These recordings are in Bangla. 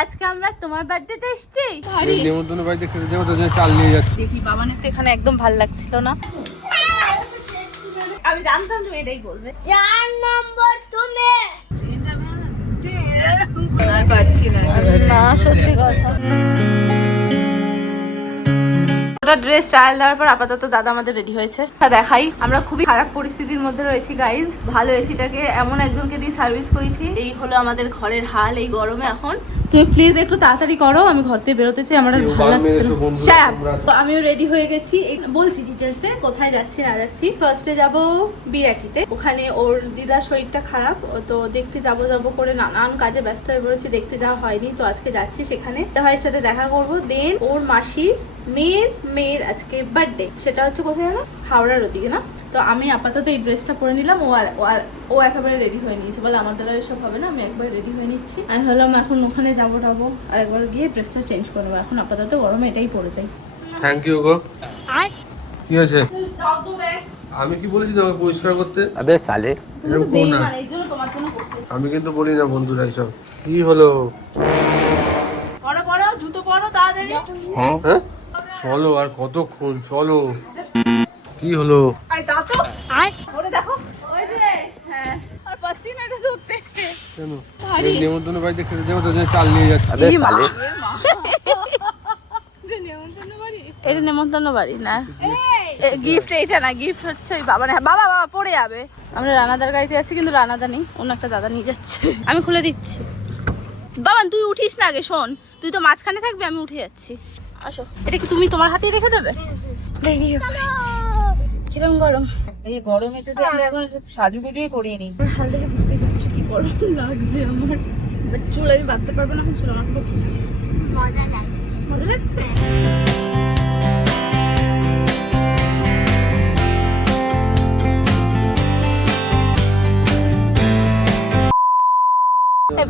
আজকে আমরা তোমার বার্থডেতে এসেছি। দেখি বাবানের তো এখানে একদম ভাল লাগছিল না। আমি জানতাম তুমি এটাই বলবে। 4 নম্বর তুমি। আর পারছি না না, সত্যি কথা। ড্রেস ট্রায়াল দেওয়ার পর আপাতত দাদা আমাদের রেডি হয়েছে। দেখাই, আমরা খুবই খারাপ পরিস্থিতির মধ্যে রয়েছি গাইজ। ভালো এসিটাকে এমন একজনকে দিয়ে সার্ভিস করেছি। এই হলো আমাদের ঘরের হাল এই গরমে। এখন তুমি প্লিজ একটু তাড়াতাড়ি করো, আমি ঘর থেকে বেরোতে চাই, আমার ভালো লাগছে না। তো আমিও রেডি হয়ে গেছি, বলছি ডিটেলসে কোথায় যাচ্ছি না যাচ্ছি। ফার্স্টে যাব বিরাটিতে, ওখানে ওর দিদার শরীরটা খারাপ, তো দেখতে যাব করে নানান কাজে ব্যস্ত হয়ে পড়েছি, দেখতে যাওয়া হয়নি। তো আজকে যাচ্ছি সেখানে, ভাইয়ের সাথে দেখা করবো। দেন ওর মাসির মেয়ের আজকে বার্থডে, সেটা হচ্ছে কোথায় জানো, হাওড়ার ওদিকে না। তো আমি আপাতত এই ড্রেসটা পরে নিলাম, ও একেবারে রেডি হয়ে নিয়েছে, বলে আমার দ্বারা এসব হবে না, আমি একবার রেডি হয়ে নিচ্ছি। আমি ভাবলাম এখন ওখানে যাবো আর একবার গিয়ে ড্রেসটা চেঞ্জ করবো। এখন আপাতত গরমে এটাই পরে যাই। থ্যাংক ইউ গো। কি আছে? আমি কি বলেছি তোমাকে পরিষ্কার করতে? আবে সালে আমি কিন্তু বলি না বন্ধুরা এইসব। কি হলো? পড়ো জুতো পরো তাড়াতাড়ি। হ্যাঁ চলো, আর কতক্ষণ, চলো। কি হলো? দেখো ওই যে, হ্যাঁ আর পাচ্ছি না এটা ধরতে। কেন নেমন্তন্ন বাড়িতে খেতে যাবো, তোর জন্য চাল নিয়ে যাচ্ছি। আবে সালে এটা নেমন্তন্ন বাড়ি না, গিফট এইটা না, গিফট হচ্ছে ওই বাবা। বাবা পড়ে যাবে। আমরা রানাদার গাড়িতে যাচ্ছি, কিন্তু রানাদা নেই, অন্য একটা দাদা নিয়ে যাচ্ছে। আমি খুলে দিচ্ছি। বাবা তুই উঠিস না আগে, শোন, তুই তো মাঝখানে থাকবি, আমি উঠে যাচ্ছি। আসো, এটা কি তুমি তোমার হাতেই রেখে দেবে? কিরম গরম এই গরমে, তো আমরা এখন সাজুগুজুই করিয়ে নিই। হাল দেখে বুঝতেই পারছি কি গরম লাগছে আমার। বাট চুল আমি বাঁধতে পারবো না, এখন চুল আমার খুব ভিজে। মজা লাগছে।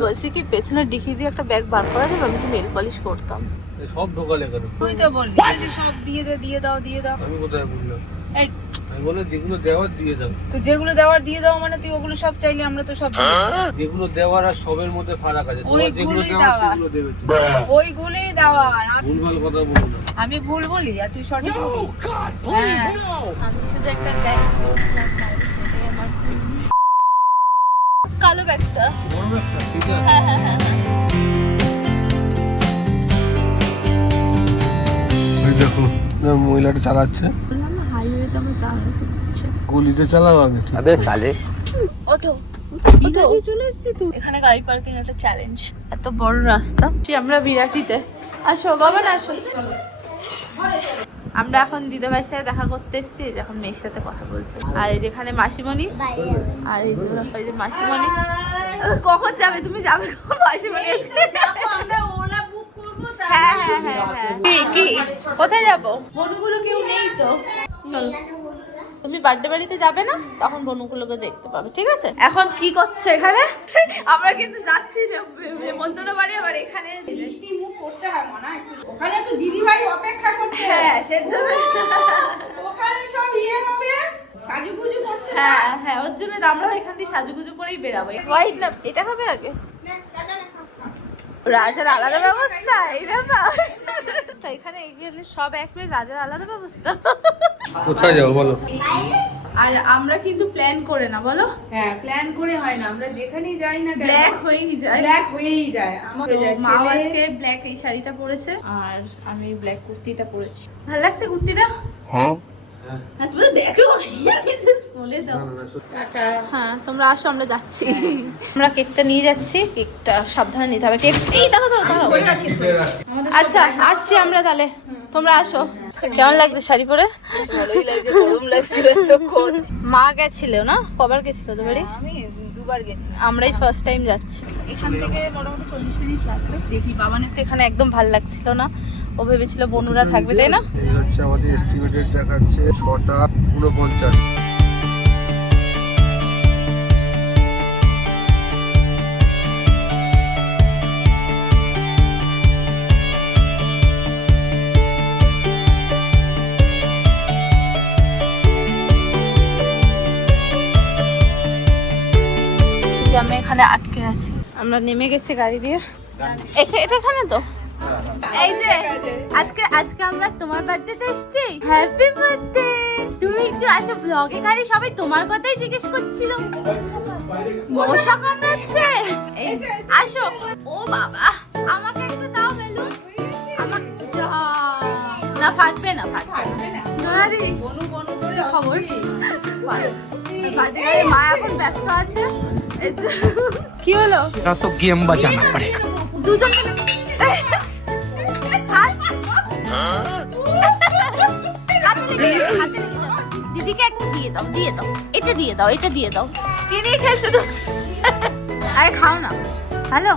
বলছি কি পেছনের ডিকি দিয়ে একটা ব্যাগ বার করা যাবে? আমি নেল পলিশ করতাম। সব ঢোকালে কেন? তুই তো বললি যে সব দিয়ে দাও। আমি কোথায় বললাম? এই আমি বলে যেগুলো দেওয়ার দিয়ে দাও। তুই যেগুলো দেওয়ার দিয়ে দাও মানে তুই ওগুলো সব চাইলে আমরা তো সব যেগুলো দেওয়ার আর সবের মধ্যে ফারাক আছে। তোমার যেগুলো ওইগুলোই দেওয়ার দেওয়া। সেগুলো দেবে তুমি। ওইগুলোই দেওয়ার। ভুলভাল কথা বলো না। আমি ভুল বলি আর তুই সঠিক বলিস। হ্যাঁ আমি শুধু একটা ব্যাগ কালো ব্যাগটা। বড় একটা, ঠিক আছে? হ্যাঁ ওই দেখো মহিলাটা চালাচ্ছে। বললাম না হাইওয়েতে আমরা চালানো করছে। গলিতে চালাও আগে, ঠিক আবে সালে ওঠো বিরাটি চলে এসেছি তো। এখানে গাড়ি পার্কিং একটা চ্যালেঞ্জ, এত বড় রাস্তা। আমরা বিরাটিতে। আসো বাবা না, আসো। আমরা এখন দিদাভাইয়ের সাথে দেখা করতে এসেছি, এখন মেয়ের সাথে কথা বলছে। আর এই যেখানে মাসিমণি, আর এই যে মাসিমণি। কখন যাবে তুমি? যাবে কখন মাসিমণি? হ্যাঁ কি কোথায় যাবো? বনুগুলো কেউ নেই তো, চলো। তুমি বার্থডে বাড়িতে যাবে না, তখন বনুগুলোকে দেখতে পাবে, ঠিক আছে? এখন কি করছে এখানে? আমরা কিন্তু যাচ্ছি নেমন্তন্ন বাড়ি, আবার এখানে মিষ্টি মুখ করতে হয় মনে হয়। ওখানে তো দিদি ভাই অপেক্ষা করতে। হ্যাঁ সেজন্য ওখানে সব ইয়ে হবে, সাজুগুজু করছে। হ্যাঁ ওর জন্য আমরা এখান থেকে সাজুগুজু করেই বেরাবো। হোয়াইট না, এটা হবে আগে। রাজার আলাদা ব্যবস্থা, এই ব্যাপার। এখানে এগুলো সব এক মিনিট, রাজার আলাদা ব্যবস্থা। কোথায় যাবো বলো? আর আমরা কিন্তু প্ল্যান করে না, বলো? হ্যাঁ প্ল্যান করে হয় না, আমরা যেখানেই যাই না ব্ল্যাক হয়েই যায়। ব্ল্যাক হয়েই যায়। আমাদের মা আজকে ব্ল্যাক এই শাড়িটা পরেছে, আর আমি ব্ল্যাক কুর্তিটা পরেছি। ভালো লাগছে কুর্তিটা? হ্যাঁ হ্যাঁ তুমি দেখো বলে দাও। হ্যাঁ তোমরা আসো, আমরা যাচ্ছি। আমরা কেকটা নিয়ে যাচ্ছি, কেকটা সাবধানে নিতে হবে। কেক এই দাঁড়াও। আচ্ছা আসছি আমরা তাহলে, তোমরা আসো। কেমন লাগছে শাড়ি পরে? ভালোই লাগছে, গরম লাগছিল তখন। মা গেছিল না, কবার গেছিল তো বাড়ি? আমি দুবার গেছি। আমরাই ফার্স্ট টাইম যাচ্ছি। এখান থেকে মোটামুটি 40 মিনিট লাগবে। দেখি বাবানের তো এখানে একদম ভাল লাগছিল না, ও ভেবেছিল বনুরা থাকবে, তাই না? এই হচ্ছে আমাদের এস্টিমেটেড দেখাচ্ছে 6:49। আমি এখানে আটকে আছি। আমরা নেমে গেছি গাড়ি দিয়ে। এটা এখানে তো এই যে আজকে আমরা তোমার বার্থডেতে এসেছি। Happy birthday. তুমি একটু আসো ব্লগে, গাড়ি সবাই তোমার কথাই জিজ্ঞেস করছিল। মশা কামড়াচ্ছে। আসো। ও বাবা, আমাকে একটু দাও বেলুন। আমাকে না ফাটবে না, ফাটবে না। খবর মা এখন ব্যস্ত আছে। কি হলো? तो गेम बचाना पड़ेगा। দুজন দিদিকে একটু দিয়ে দাও, এটা দিয়ে দাও, এটা দিয়ে দাও। কি নিয়ে খেলছো তো? আরে খাও না। হ্যালো,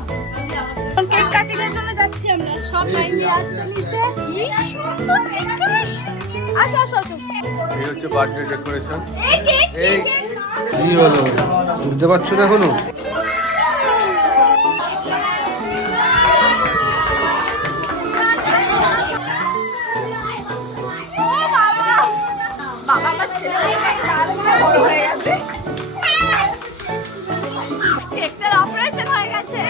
কেক কাটিং এর জন্য যাচ্ছি আমরা। সব লাইন দিয়ে আসতে নিচে। কি সুন্দর ডেকোরেশন। আসো আসো আসো। এই হচ্ছে বার্থডে ডেকোরেশন। এই কেক এই কি হলো বুঝতে পারছো না এখনো? বাবা আমার ছেলে হয়ে গেছে, দারুণ বড় হয়ে গেছে। কেকটার অপারেশন হয়ে গেছে।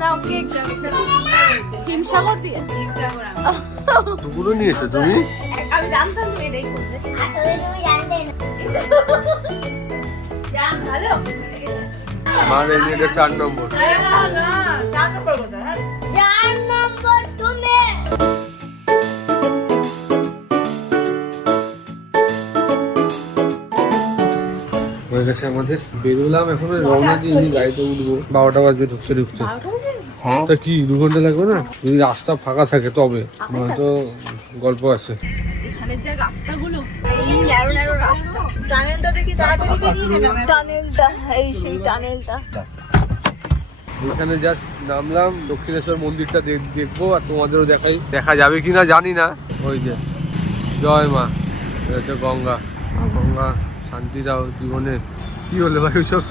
নাও কেক হিমসাগর দিয়ে। দুপুরো নিয়েছো তুমি? আমি জানতাম তুমি এটাই করবে। আসলে তুমি জানতে না। জান ভালো। আমার এই নিয়ে 4 নম্বর। চার নম্বর তুমি। হয়ে গেছে আমাদের, বেরোলাম এখন, রওনা দিয়ে গাড়িতে উঠবো। 12টা বাজবে ঢুকতে। তা কি 2 ঘন্টা লাগবে না? যদি রাস্তা ফাঁকা থাকে তবে, নয়তো গল্প আছে। এখানে যে রাস্তাগুলো, এই ন্যারো ন্যারো রাস্তা। টানেলটা দেখি তাড়াতাড়ি বেরিয়ে গেলাম। টানেলটা, এই সেই টানেলটা। এখানে জাস্ট নামলাম, দক্ষিণেশ্বর মন্দিরটা দেখবো আর তোমাদেরও দেখা যাবে কিনা জানি না। ওই যে জয় মা, এটা হচ্ছে গঙ্গা শান্তি দাও জীবনে। কি হলো ভাই ওইসব?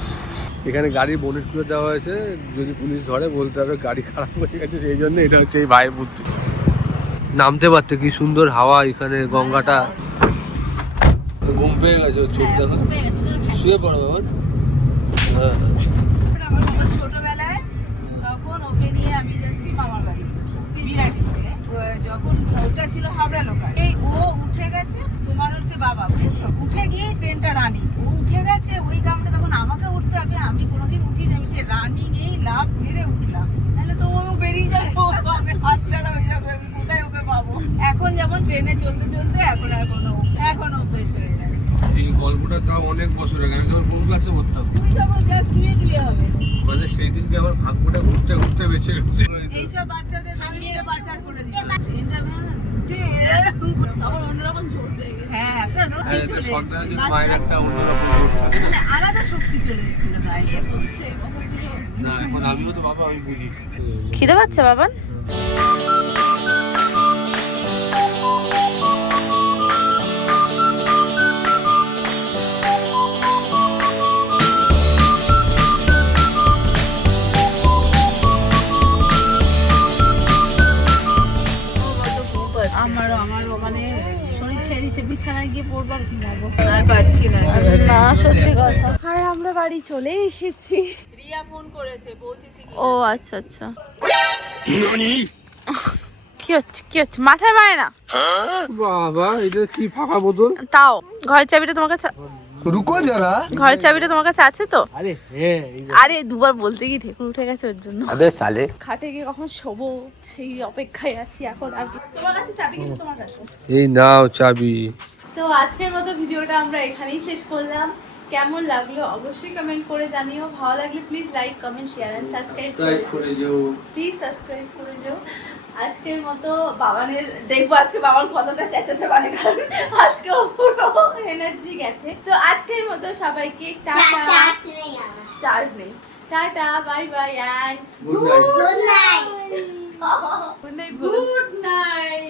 এখানে গাড়ি বোনেট করে দেওয়া হয়েছে, যদি পুলিশ ধরে বলতে হবে গাড়ি খারাপ হয়ে গেছে, সেই জন্য এটা হচ্ছে এই ভাইয়ের বুদ্ধি। নামতে পারতে, কি সুন্দর হাওয়া এখানে, গঙ্গাটা। ঘুম পেয়ে গেছে চোখ দেখো, শুয়ে পড়ো বাবা। হ্যাঁ ছোটবেলায় তখন ওকে নিয়ে আমি যাচ্ছি মামার বাড়ি বিরাটি। যখন ওটা ছিল হাওড়া লোকাল, এই ও উঠে গেছে, তোমার হচ্ছে বাবা বুঝেছো, উঠে গিয়ে ট্রেনটা রানি, ও উঠে গেছে ওই গ্রামটা, তখন আমাকে উঠতে হবে, আমি কোনোদিন উঠিনি, আমি সে রানিং এই লাভ মেরে উঠলাম, নাহলে তো ও বেরিয়ে যাবে, আমি হাতছাড়া হয়ে যাবে, আমি কোথায় ওকে পাবো। এখন যেমন ট্রেনে চলতে এখন অভ্যেস হয়ে যায়। এই গল্পটা তাও অনেক বছর আগে, আমি যখন কোন ক্লাসে পড়তাম, তুই তখন ক্লাস 2 হবে। মানে সেই দিনকে আমার ভাগ্যটা ঘুরতে বেঁচে গেছে। এইসব বাচ্চাদের ধরিয়ে পাচার করে দিত। তখন অন্যরকম জোর পেয়ে গেছে। হ্যাঁ, একটা শক্তি চলে এসেছে। সন্তানের মায়ের একটা অন্যরকম রূপ থাকে। মানে আলাদা শক্তি চলে এসেছিল গায়ে। না এখন আমিও তো বাবা, আমি বুঝি। খিদে পাচ্ছে বাবান? আমারও মানে শরীর ছেড়ে দিচ্ছে, বিছানায় গিয়ে পড়বার ঘুমাবো। আর পারছি না। না সত্যি কথা। আর আমরা বাড়ি চলে এসেছি। রিয়া ফোন করেছে, পৌঁছেছি কি? ও আচ্ছা আচ্ছা। কি হচ্ছে মাথায় মারে না? বাবা এটা কি ফাঁকা বোতল? তাও ঘরের চাবিটা তোমার কাছে, रुको जरा। ঘরের চাবিটা তোমার কাছে আছে তো? अरे আরে দুবার বলতে গিয়ে ঠেকুর উঠে গেছে ওর জন্য। अबे साले। খাটে গিয়ে কখন শোবো সেই অপেক্ষায় আছি এখন। আর কি তোমার কাছে চাবি, কিন্তু তোমার কাছে। এই নাও চাবি। তো আজকের মতো ভিডিওটা আমরা এখানেই শেষ করলাম। কেমন লাগলো অবশ্যই কমেন্ট করে জানিও। ভালো লাগলে please like comment share and subscribe করে দিও। প্লিজ সাবস্ক্রাইব করে দিও। আজকের মতো বাবানের দেখবো আজকে বাবান কতটা চেঁচাতে পারে, কারণ আজকে পুরো এনার্জি গেছে। তো আজকের মতো সবাইকে টাটা। চার্জ নেই। Tata, bye bye and good night. Good night. Good night.